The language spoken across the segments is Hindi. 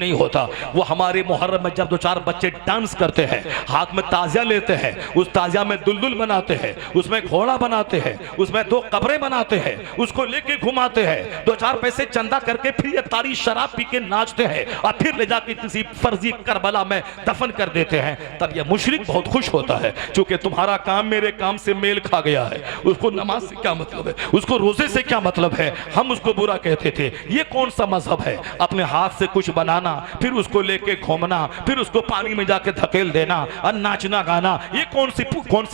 नहीं होता। वो हमारे मुहर्रम में जब दो चार बच्चे डांस करते हैं, हाथ में ताजिया लेते हैं, उस ताजिया में दुलदुल बनाते हैं, उसमें घोड़ा बनाते हैं, उसमें दो कब्रें बनाते हैं, उसको लेके घुमाते हैं, दो चार पैसे चंदा करके फिर ये तारी शराब पी के नाचते हैं और फिर ले जाके किसी फर्जी करबला में दफन कर देते हैं, तब ये मुशरिक बहुत खुश होता है, क्योंकि तुम्हारा काम मेरे काम से मेल खा गया है। उसको नमाज से क्या मतलब है, उसको रोजे से क्या मतलब है, हम उसको बुरा कहते थे। ये कौन सा मजहब है, अपने हाथ से कुछ बनाना, फिर उसको लेके घूमना, फिर उसको पानी में जाके धकेल देना और नाचना गाना, ये कौन सी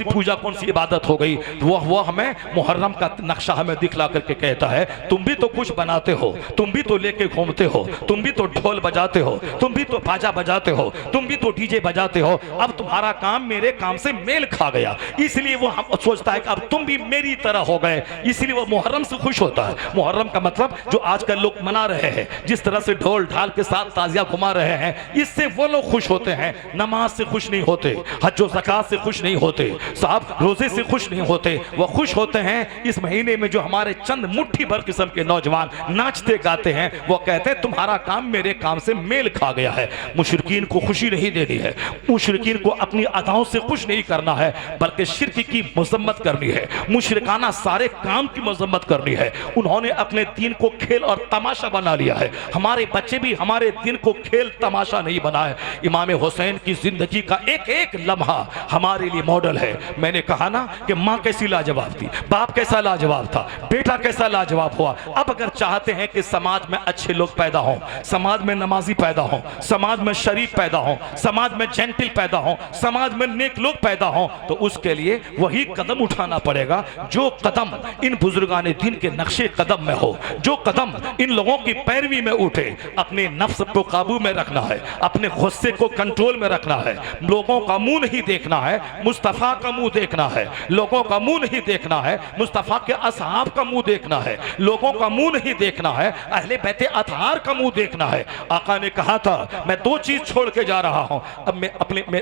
पूजा, कौन सी इबादत हो गई। वो हमें मुहर्रम का नक्शा हमें दिखला करके कहता है, तुम भी तो कुछ बनाते हो, तुम भी तो लेके घूमते हो, तुम भी तो ढोल बजाते हो, तुम भी तो बाजा बजाते हो, तुम भी तो डीजे बजाते हो, अब तुम्हारा काम मेरे काम से मेल खा गया, इसलिए वो हम सोचता है कि अब तुम भी मेरी तरह हो गए, इसलिए वो मुहर्रम से खुश होता है। मुहर्रम का मतलब जो आजकल लोग मना रहे हैं, जिस तरह से ढोल ढाल के साथ ताजिया घुमा रहे हैं, इससे वो लोग खुश होते हैं, नमाज से खुश नहीं होते, हज व ज़कात से खुश नहीं होते, साहब रोजे से खुश नहीं होते। वो खुश होते हैं इस महीने में जो हमारे चंद मुट्ठी भर किस्म के नौजवान नाचते गाते हैं, वो कहते हैं तुम्हारा काम मेरे काम से मेल खा गया है। मुशरिकीन को खुशी नहीं देनी है, मुशरिकीन को अपनी अदाओं से खुश नहीं करना है, बल्कि शिर्क की मजम्मत करनी है, मुशरिकाना सारे काम की मजम्मत करनी है। उन्होंने अपने दीन को खेल और तमाशा बना लिया है। हमारे बच्चे भी हमारे दीन को खेल तमाशा नहीं बनाए। इमाम हुसैन की जिंदगी का एक एक लम्हा हमारे लिए मॉडल है। मैंने कहा ना कि माँ कैसी लाजवाब थी, बाप कैसा लाजवाब था, बेटा कैसा लाजवाब हुआ। अब अगर चाहते हैं कि समाज में अच्छे लोग पैदा हों, समाज में नमाजी पैदा हों, समाज में शरीफ पैदा हों, समाज में जेंटिल पैदा हों, समाज में नेक लोग पैदा हों, तो उसके लिए वही कदम उठाना पड़ेगा जो कदम इन बुजुर्गाने दीन के नक्शे कदम में हो, जो कदम इन लोगों की पैरवी में उठे। अपने नफ्स को काबू में रखना है, अपने गुस्से को कंट्रोल में रखना है, लोगों का मुंह नहीं देखना है, मुस्तफा का मुंह देखना है, लोगों का मुंह नहीं देखना है, मुस्तफा के असहाब का मुंह देखना है, लोगों का मुंह नहीं देखना है, अहले बैत अतहार का मुंह देखना है। आका ने कहा था मैं दो चीज छोड़ के जा रहा हूं, अब मैं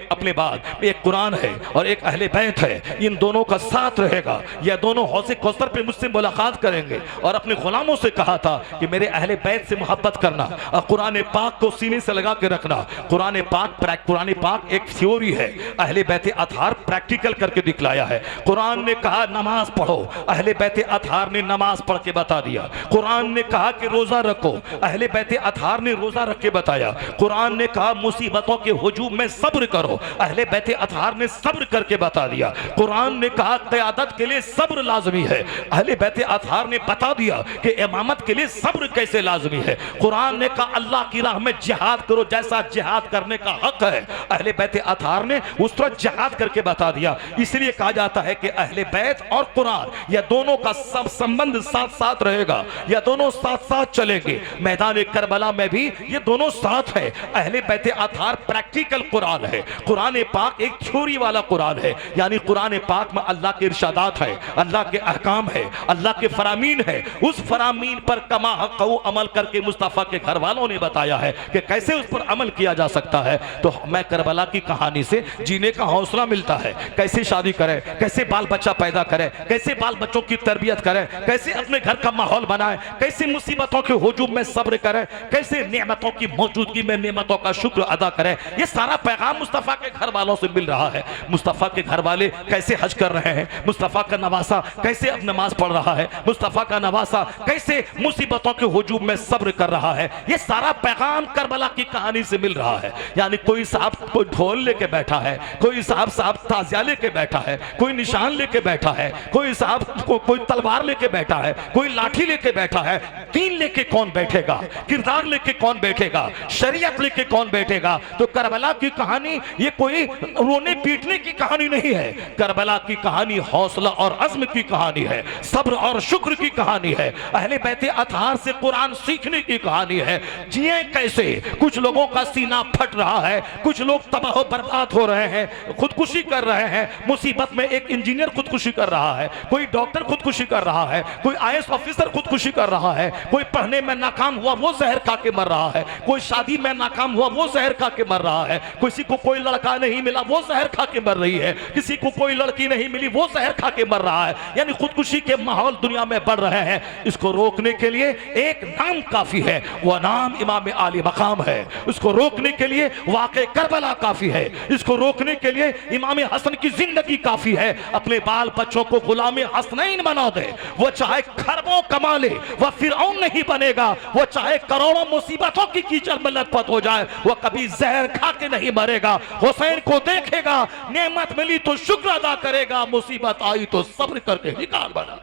अपने बाद एक कुरान है और एक अहले बैत है, इन दोनों का साथ रहेगा, यह दोनों हौज़े कौसर पे मुझसे मुलाकात करेंगे। और अपने गुलामों से कहा था कि मेरे अहले बैत से मोहब्बत करना और कुरान पाक को सीने से लगा के रखना। कुरान पाक एक थ्योरी है, अहले बैत अतहार प्रैक्टिकल करके दिखलाया है। कुरान ने कहा नमाज पढ़ो, अहले बैत अतहार ने नमाज पढ़ के बता दिया। कुरान ने कहा कि रोजा रखो, अहले बैत अतहार ने रोजा रख के बताया। कुरान ने कहा मुसीबतों के हुजूम में सब्र करो, अहले बैत अतहार ने सब्र करके बता दिया। कुरान ने कहा क़यादत के लिए सब्र लाजमी है, अहले बैत अतहार ने बता दिया कि इमामत के लिए सब्र कैसे लाजमी है। कुरान ने कहा अल्लाह की राह में जिहाद करो, जैसा जिहाद करने का हक है, अहले बैत अतहार ने उस तरह जिहाद करके बता दिया। इसलिए कहा जाता है कि अहले बैत और कुरान यह दोनों का सब संबंध साथ साथ रहेगा, यह दोनों साथ साथ चलेंगे। मैदान करबला में भी ये दोनों साथ है। अहले बैत अतहार प्रैक्टिकल कुरान है, कुरान पाक एक थ्योरी वाला कुरान है, यानी कुरान पाक में अल्लाह के इरशादात है, अल्लाह के अहकाम है, अल्लाह के फरामीन है। उस फरामीन पर कमा हक़हू अमल करके मुस्तफ़ा के घर वालों ने बताया है कि कैसे उस पर अमल किया जा सकता है। तो मैं करबला की कहानी से जीने का हौसला मिलता है, कैसे शादी करें, कैसे बाल बच्चा पैदा करें, कैसे बाल बच्चों की तरबियत करें, कैसे अपने घर का माहौल बनाएं, कैसे मुसीबतों के हुजूम में सब्र करें, कैसे नेमतों की मौजूदगी में नेमतों का शुक्र अदा करें। ये सारा पैगाम मुस्तफ़ा के घर वालों से मिल रहा है। मुस्तफ़ा के घर वाले कैसे हज कर रहे हैं, मुस्तफ़ा का नवासा कैसे अब नमाज पढ़ रहा है, मुस्तफ़ा का नवासा कैसे मुसीबतों के हुजूम में सब्र कर रहा है, ये सारा पैगाम करबला की कहानी से मिल रहा है। यानी कोई साहब कोई ढोल लेके बैठा है, कोई साहब ताजिया लेके बैठा है, कोई निशान लेके बैठा है, कोई साहब कोई तलवार लेके बैठा है, कोई लाठी लेके बैठा है। दीन लेके कौन बैठेगा, किरदार लेके कौन बैठेगा, शरीयत लेके कौन बैठेगा। तो करबला की कहानी ये कोई रोने पीटने की कहानी नहीं है, करबला की कहानी हौसला और अज़्म की कहानी है, सब्र और शुक्र की कहानी है, अहले बैत अतहार से कुरान सीखने की कहानी है। जिए कैसे, कुछ लोगों का सीना फट रहा है, कुछ लोग तबाह बर्बाद हो रहे हैं, खुदकुशी कर रहे हैं। मुसीबत में एक इंजीनियर खुदकुशी कर रहा है, कोई डॉक्टर खुदकुशी कर रहा है, कोई IAS ऑफिसर खुदकुशी कर रहा है, कोई पढ़ने में नाकाम हुआ वो जहर खा के मर रहा है, कोई शादी में नाकाम हुआ वो जहर खा के मर रहा है, किसी को कोई लड़का नहीं मिला वो जहर खा के मर रही है, किसी को कोई लड़की नहीं मिली वो जहर खा के मर रहा है। यानी खुदकुशी के माहौल दुनिया में बढ़ रहे हैं। इसको रोकने के लिए एक नाम काफी है, वह नाम इमाम आले आली मकाम है। उसको रोकने के लिए वाक़े करबला काफी है। इसको रोकने के लिए इमाम हसन की जिंदगी काफी है। अपने बाल बच्चों को गुलाम हसनैन बना दे, वो चाहे खरबों कमा ले, वह फिरौन नहीं बनेगा। वो चाहे करोड़ों मुसीबतों की कीचड़ में लथपथ हो जाए, वो कभी जहर खा के नहीं मरेगा। हुसैन को देखेगा, नेमत मिली तो शुक्र अदा करेगा, मुसीबत आई तो सब्र करके निकाल बना।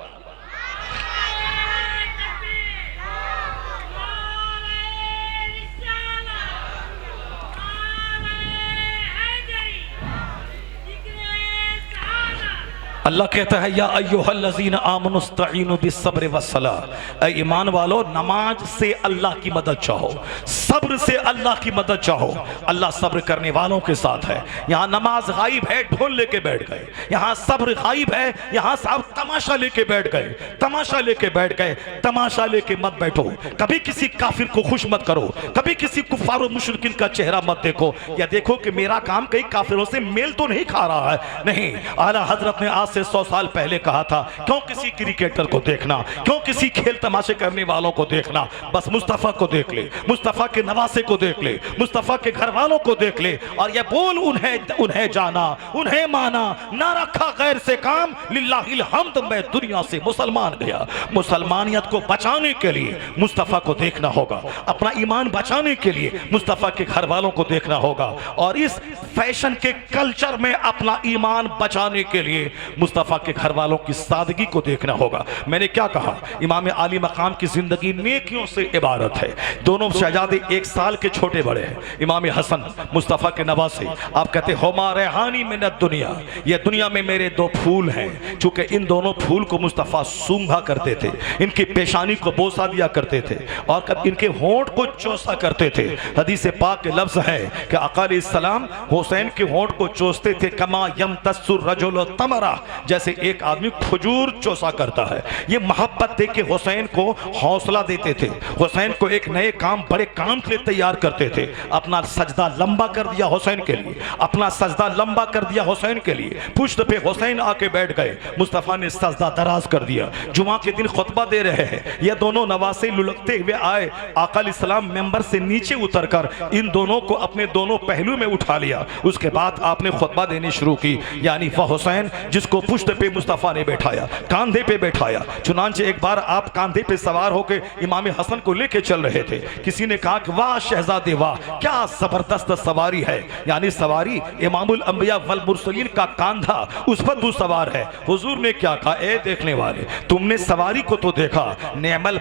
अल्लाह कहता है या अय्युहल्लज़ीना आमनुस्तईनु बिस्सब्रि वस्सलाह, ऐ ईमान वालो नमाज से अल्लाह की मदद चाहो, सब्र से अल्लाह की मदद चाहो। अल्लाह सब्र करने वालों के साथ है। यहाँ नमाज गायब है, ढोल लेके बैठ गए। यहाँ सब्र गायब है, यहाँ सब तमाशा लेके बैठ गए। तमाशा लेके बैठ गए। तमाशा लेके मत बैठो। कभी किसी काफिर को खुश मत करो, कभी किसी कुफार और मुशरिकीन का चेहरा मत देखो, या देखो कि मेरा काम कई काफिरों से मेल तो नहीं खा रहा है। नहीं, आला हजरत ने आज से 100 साल पहले कहा था, क्यों किसी क्रिकेटर को देखना, क्यों किसी खेल तमाशे करने वालों को देखना, बस मुस्तफा को देख ले, मुस्तफा के नवासे को देख ले, मुस्तफा के घर वालों को देख ले, और ये बोल उन्हें जाना, उन्हें माना, ना रखा गैर से काम, लिल्लाहिल हम्द, मैं दुनिया से मुसलमान गया। मुसलमानियत को बचाने के लिए मुस्तफा को देखना होगा, अपना ईमान बचाने के लिए मुस्तफा के घर वालों को देखना होगा, और इस फैशन के कल्चर में अपना ईमान बचाने के लिए मुस्तफा के घर वालों की सादगी को देखना होगा। मैंने क्या कहा, इमाम आली मकाम की जिंदगी नेकियों से इबारत है। दोनों शहजादे 1 साल के छोटे बड़े हैं। इमाम हसन मुस्तफा के नवासे, आप कहते हुमा रेहानी मिनत दुनिया, ये दुनिया में मेरे 2 फूल हैं। चूंकि इन दोनों फूल को मुस्तफा सूंघा करते थे, इनकी पेशानी को बोसा दिया करते थे, और कब इनके होंठ को चोसा करते थे। हदीस पाक के लफ्ज है कि आका अलैहिस्सलाम हुसैन के होंठ को चोसते थे, कमा यमतस्सुर रजुल तमरा, जैसे एक आदमी खजूर चोसा करता है। ये मोहब्बत दे के हुसैन को हौसला देते थे, हुसैन को एक नए काम, बड़े काम के लिए तैयार करते थे। अपना सजदा लंबा कर दिया हुसैन के लिए, अपना सजदा लंबा कर दिया हुसैन के लिए। पुश्त पे हुसैन आके बैठ गए, मुस्तफा ने सजदा दराज कर दिया। जुमा के दिन खुतबा दे रहे हैं, ये दोनों नवासे लुढ़कते हुए आए। आका अलैहिस्सलाम मेंबर से नीचे उतरकर इन दोनों को अपने दोनों पहलू में उठा लिया। उसके बाद आपने खुतबा देनी शुरू की, यानी वह हुसैन जिसको पुश्त पे मुस्तफा ने बैठाया, कांधे पे बैठाया। चुनांचे एक बार आप कांधे पे सवार होकर इमाम हसन को लेके चल रहे थे। किसी ने कहा कि वाह शहजादे वाह, क्या जबरदस्त सवारी है, यानी सवारी इमामुल अंबिया वल मुरसलीन का कांधा, उस पर तू सवार है। हुजूर ने क्या कहा, ए देखने वाले, तुमने सवारी को तो देखा, नेमल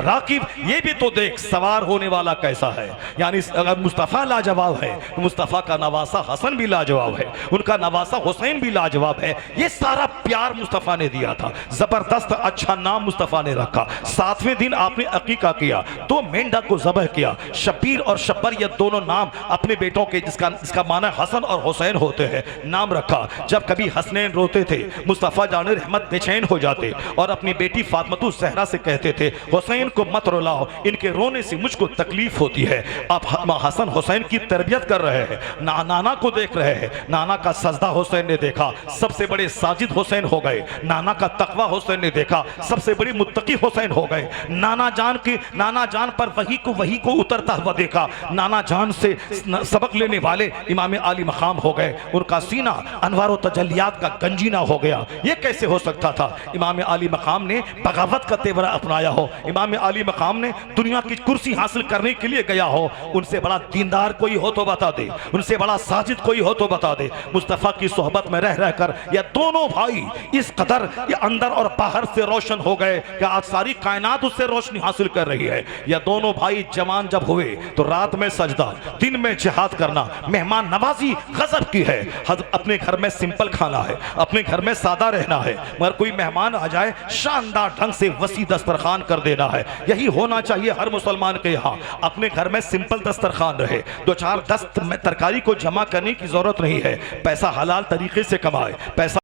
राकिब, ये भी तो देख सवार होने वाला कैसा है। यानी अगर मुस्तफा लाजवाब है, मुस्तफा का नवासा हसन भी लाजवाब है, उनका नवासा हुसैन भी लाजवाब है। ये सारा प्यार मुस्तफा ने दिया था, जबरदस्त अच्छा नाम मुस्तफा ने रखा। 7वें दिन आपने अकीका किया, 2 मेंढा को ज़बह किया। शबीर और शब्बर ये दोनों नाम अपने बेटों के, जिसका माना हसन और हुसैन होते हैं, नाम रखा। जब कभी हसनैन रोते थे, मुस्तफा जान रहमत बेचैन हो जाते और अपनी बेटी फातिमा ज़हरा से कहते थे, हुसैन को मत रुलाओ, इनके रोने से मुझको तकलीफ होती है। अब हसन हुसैन की तरबियत कर रहे हैं, नाना को देख रहे हैं। नाना का सजदा हुसैन ने देखा, सबसे बड़े साजिद हुसैन हो गए। नाना का तकवा हुसैन ने देखा, सबसे बड़ी मुत्तकी हुसैन हो गए। नाना जान पर वही को उतरता हुआ देखा। नाना जान से सबक लेने वाले इमाम आली मकाम हो गए। उनका सीना अनवार व तजल्लियात का गंजीना हो गया। ये कैसे हो सकता था? इमाम आली मकाम ने बगावत का तेवरा अपनाया हो, इमाम आली मकाम ने दुनिया की कुर्सी हासिल करने के लिए गया हो। उनसे बड़ा दीनदार कोई हो तो बता दे, उनसे बड़ा साजिद कोई हो तो बता दे। मुस्तफा की सोहबत में रह रहकर यह दोनों भाई इस कदर ये अंदर और बाहर से रोशन हो गए कि आज सारी कायनात उससे रोशनी हासिल कर रही है। यह दोनों भाई जवान जब हुए तो रात में सजदा, दिन में जिहाद करना, मेहमान नवाजी गजब की है। अपने घर में सिंपल खाना है, अपने घर में सादा रहना है, मगर कोई मेहमान आ जाए शानदार ढंग से वसी दस्तरखान कर देना है। यही होना चाहिए हर मुसलमान के यहाँ। अपने घर में सिंपल दस्तरखान रहे, 2-4 दस्त में तरकारी को जमा करने की जरूरत नहीं है। पैसा हलाल तरीके से कमाए, पैसा